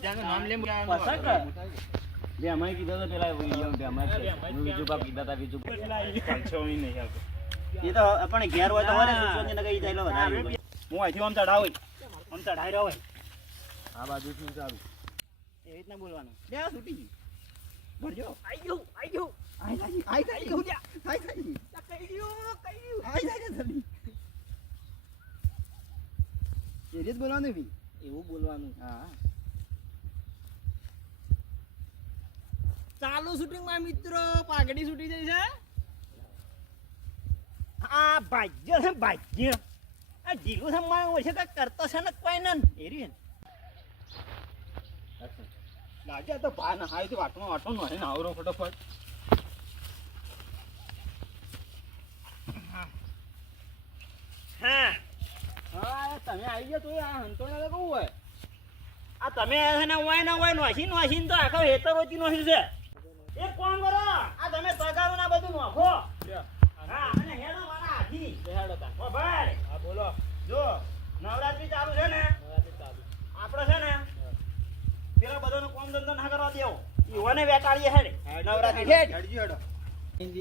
બીજાનું નામ લે બે અમાય કીધો તો પેલા વિલિયમ બે અમાય બીજું બાપ કીધા તા બીજું પાંચોમી નહીં આવતો એ તો આપણે ઘેર હોય તો હોય સુચોની ને કઈ જાય વધારે હું અહીંથી આમ ચડાવ આમ ચડાઈ રહ્યો હોય આ બાજુથી ચાલુ એ રીતના બોલવાનું લે છૂટી ભરજો આઈ ગયો આઈ ગયો એ રીત બોલવાનું બી એવું બોલવાનું હા ચાલુ શૂટિંગ માં મિત્રો પાઘડી છૂટી જાય છે આ ભાગ્ય છે ભાગ્ય આ જીલું છે મારે ઓછે કઈ કરતો છે ને કોઈ ને એરી લાગે તો ભા ના હાય તો વાટમાં વાટો નો ને આવરો ફટાફટ હા હા તમે આવી ગયો તો આ હંતોણા કહું હોય આ તમે છે ને હોય નોશી તો આખો હેતર ઓછી નોશી છે એક કામ કરો આ તમે સગારો ના બધું નોખો હા અને હેડો મારા હાથી હેડો તા ઓ ભાઈ હા બોલો જો નવરાત્રી ચાલુ છે ને આપણે છે ને પેલા બધાનો કોમ ધંધો ના કરવા દેવો ઈઓને વેટાડીએ હેડે નવરાત્રી હેડજો હેડો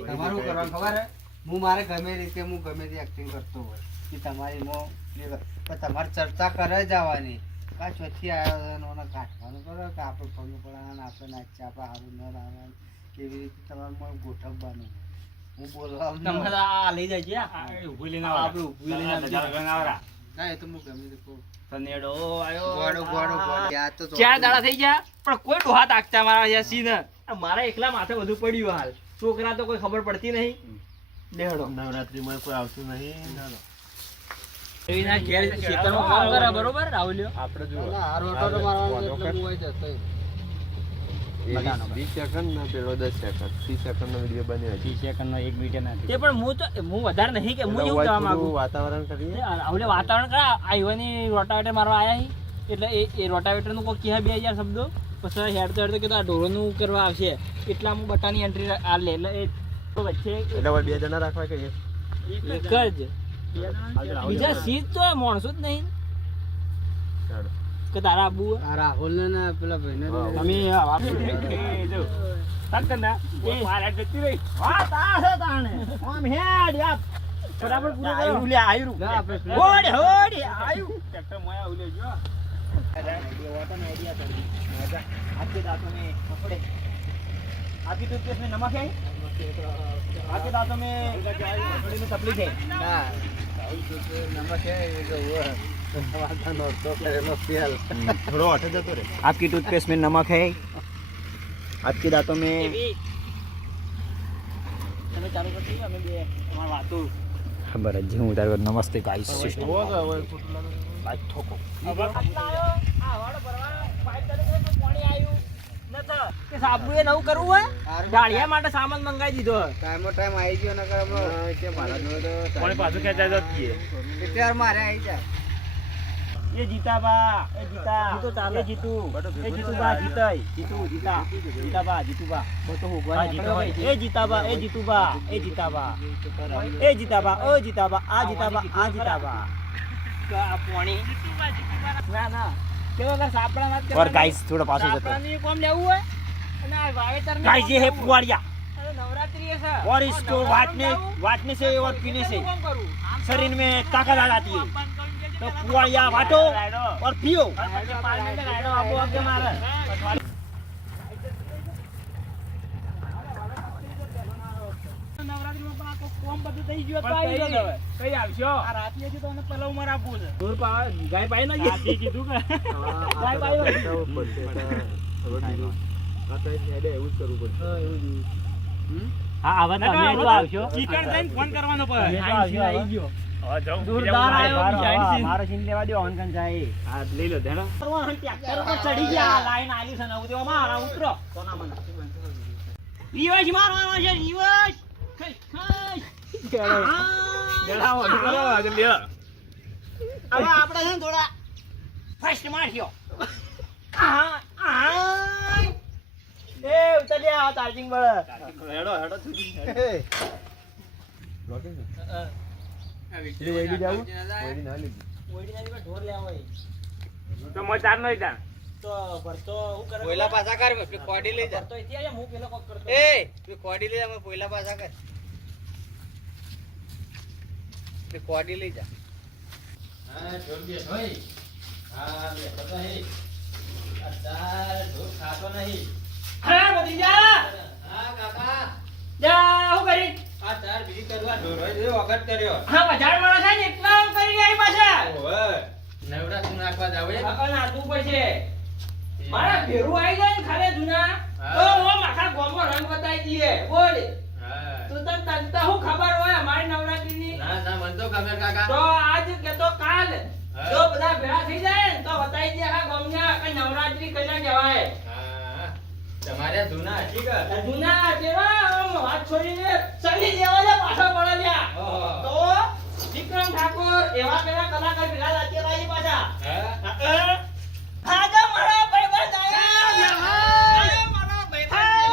તમારું કરવાનું ખબર હે હું મારે ગમે રીતે એક્ટિંગ કરતો હોય કે તમારી તમારે ચર્ચા કરે જવાની કા ચોથી આવ્યો ને કાઢવાનું કરો કે આપણે ફોન પડવાના આપણે નાચી આપણે સારું ન આવવાનું કેવી રીતે તમારે ગોઠવવાનું હું બોલવા તમારે આ લઈ જાય છે ઉભી લઈને આપણે ઊભી લઈને ગણાવરા ના એ તો હું ગમે તે કહું તનેડો આયો ગોડો યાદ તો 4 દાડા થઈ ગયા પણ કોઈ ડોહા તાકતા મારા યા સીન મારા એકલા માથે બધું પડ્યું હાલ છોકરા તો કોઈ ખબર પડતી નહીં લેહડો નવરાત્રીમાં કોઈ આવતું નહીં એના ઘેર ખેતરમાં કામ કરે બરોબર રાહુલ્યો આપણે જો આ રોટો તો મારવાનો એટલે હું આવી જતો 20 સેકન્ડ ને પેલો 10 સેકન્ડ 30 સેકન્ડ નો વિડિયો બન્યો 30 સેકન્ડ નો 1 મિનિટ ના તે પણ હું વધારે નહીં કે હું એવું કહેવા માંગુ વાતાવરણ કરીએ રાહુલે વાતાવરણ કરા આ યુવાની રોટાવેટર મારવા આયા એટલે એ રોટાવેટર નું કોઈ કહે 2000 શબ્દો પછી હેડતો કે આ ઢોરોનું કરવા આવશે એટલા હું બટાની એન્ટ્રી આ લે એટલે એ તો વચ્ચે એટલે બે જણા રાખવા કહીએ એક જ બીજા સીટ તો માણસો જ નહીં ચાલો કે તારા આબુ આ રાહુલ ને પેલા ભાઈને તમે જો તકના એ મારા જતી રહી હા તા છે તાણે આમ હેડ યાર બરાબર પૂરો કરો લે આયરું હોડ આયુ ટ્રેક્ટર મોયા ઉલે જો આઈડિયા કરી મજા આકે દાતો ને પકડે આકી ટૂથપેસ્ટ में नमक है आके दांतों में थोड़ी में तकलीफ है ના નમક હે એ તો વાતાનો તો કરેલો તેલ થોડો હટે જતો રે आपकी टूथपेस्ट में नमक है आपके दांतों में તમે ચાલુ કરી દો અમે બે તમાર વાતો खबर है जी हूँ उधर नमस्ते गाइस वो तो वो फुटला लाइक ठोको આ વાડો ભરવા પાઇપ ચાલુ કર્યો તો પાણી આવ્યું નતો કે સાબુ એ નવું કરવું હોય ડાળિયા માટે સામાન મંગાવી દીધો ટાઈમ આવી ગયો નકર હમણાં કે મારા જોડે તો કોને પાછું ખેંચાઈ જત કીએ અત્યારે મારે આવી જાય ये जीता बा ए जीता जीतो चाले ए जीतू ए जीतू बा जीतई जीतू जीता जीता बा जीतू बा તો હોગવા आ जीतो ए जीता बा ए जीतू बा ए जीता बा ए जीता बा ओ जीता बा आ जीता बा आ जीता बा આ પાણી ના ના કેવો કે સાપડા વાત और गाइस थोड़ा पास हो जाता સાપડાની કોમ લેવું હોય અને આ વાવેતર गाइस ये है पुआड़िया અરે નવરાત્રી છે और इसको वाटने से और पीने से કોમ કરું शरीर में ताकत आ जाती है तो पुआड़िया वाटो और पियो કઈ આવશો આ રાતે હજી તો એને પેલા ઉમર આપવું છે દૂર ગાય પાઈ ના ગાય કીધું કે ગાય પાઈ એવું જ કરવું પડશે હા આવા તમે જો આવશો ચિકન જઈને ફોન કરવાનો પડે આવી ગયો દૂરદાર આવ્યો મારો સીન લેવા દો ઓનકન જાય હા લઈ લો ધેડો ટ્રેક્ટર પર ચડી ગયા લાઈન આલી છે નવ દેવા મારા ઉતરો સોના મને રિવર્સ મારવાનો છે રિવર્સ ખસ ખસ દેડાવો કરો આગળ લે હવે આપણે છે ને થોડા ફર્સ્ટ માર્યો એ ઉતર્યા ચાર્જિંગ બળ હેડો હેડો રોકે એટલે વૈડી જાવું વૈડી ના લીધી ઓડી ના ઢોર લેવા હોય તો મો ચાર નઈ તા તો ભરતો શું કરે પોયલા પાછા કર પેલી ખોડી લઈ જા ભરતો અહીંથી આયા, હું પેલો કોક કરતો. એ પેલી ખોડી લઈ જા અમે પોયલા પાછા કર પેલી ખોડી લઈ જા હા, ઢોર બે હોય. હા, બેઠો તો હે. આ તાર ઢોર ખાતો નહીં. હા, ભત્રીજા. હા કાકા જા, હું કરી? આ તાર બીજી કરવા ઢોર હોય જો વખત કર્યો હા, વધારે માણસ છે ને એટલા આમ કરીને આવી પાછા. ઓવે નવડા તું નાખવા જાવ એ કાકા નાખવું પડશે. મારા ભેરું આવી જાય ને ખાલે જૂના, હા. તો હું આખા ગામમાં રંગ બતાવી દઈએ. બોલ. હા તું તને તનતા શું ખબર હોય અમારી નવરાત્રીની? ના ના મન તો ખબર કાકા તો આજ કે તો કાલ હા. જો બધા ભેળા થઈ જાય ને તો બતાવી દે આખા ગામના કે નવરાત્રી કયા કહેવાય. હા તમારે જૂના હજી કર જૂના જેવા આમ હાથ છોડીને સની દેવાલે પાછા પડ્યા. ઓહો. તો વિક્રમ ઠાકોર એવા પેલા કલાકાર ભેગા લાગ્યા ભાઈ પાછા. હા આજા મારા ભાઈબંધ આયા. આયા મારા ભાઈબંધ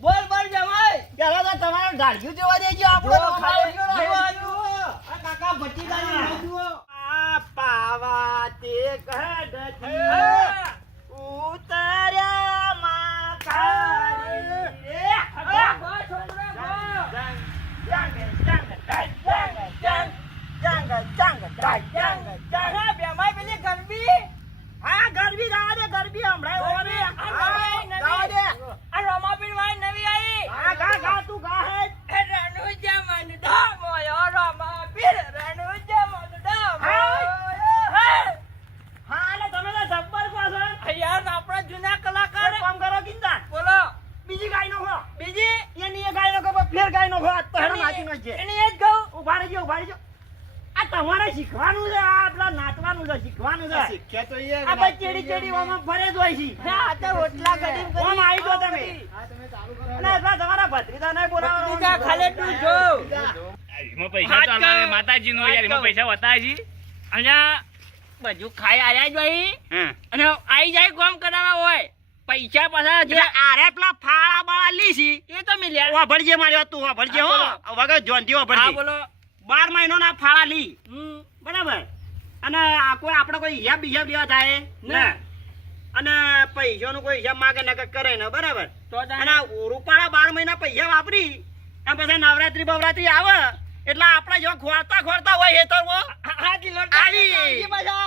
બોલ બોલ જમાઈ. ઢાળ્યું જોવા દેજો આપણો જો, ખાલી ખાલી જોવા જોવા જુઓ. આ કાકા ભત્રીજાની ના જુઓ. આ પાવા તે કઢથી હા. ઉતાર્યા માખારી. અરે બા છોકરા બા. અરે બેમાઈ પેલી ગરબી. હા ગરબી ગાવા દે ગરબી હમણાં ગરબી, આ નવી, નવી. ગાવા દે આ રમાપીર વાળી નવી આઈ. હા ગા ગા તું ગા હે રણુજા મનડો મોયો રમાપીર રણુજા મનડો હા. મોયો. હા એટલે તમે તો જબ્બર કહો છો યાર આપણા જૂના કલાકાર એક કામ કરો કિંતા બોલો. બીજી ગાય નો હો બીજી એની એ ગાય નો કહો ફેર ગાય નો હો આ તો હેડો નાચી નાખજે એની એ જ કહું. ઉભા રહેજો આ તમારે શીખવાનું છે આ આપણા નાચવાનું છે શીખવાનું છે શીખ્યા તો આ ભાઈ ચેડી ચેડી ઓમાં ફરે જ હોય છે આ તો રોટલા ગડીમ કરી. ઓમ આવી ગયો તમે હા તમે ચાલુ કરો અને એટલા તમારા ભત્રીજાને બોલાવવાનો ભત્રીજા ખાલે તું જો. એમાં પૈસા તો આલાવે માતાજીનો યાર એમાં પૈસા બતાવે છે અહીંયા બધું ખાઈ આયા જ ભાઈ અને આઈ જાય કોમ કરાવવા હોય પૈસા પાછા જે આરે પેલા ફાળા બાળા લીસી એ તો મિલ્યા. વાભળજે મારી વાત તું વાભળજે હો હા, વગર જોનથી હા વાભળજે બોલો. 12 મહિનાના ફાળા લી હમ. બરાબર અને આ કોઈ આપણે કોઈ હિસાબ બિસાબ લેવા થાય ને અને પૈસાનો કોઈ હિસાબ માગે ન કરે ને બરાબર તો તાને. અને રૂપાળા 12 મહિના પૈસા વાપરી અને પછી નવરાત્રી બવરાત્રી આવે એટલે આપણે જો ખોરતા ખોરતા હોય એ તો હાજી લોટ આલી. પાછા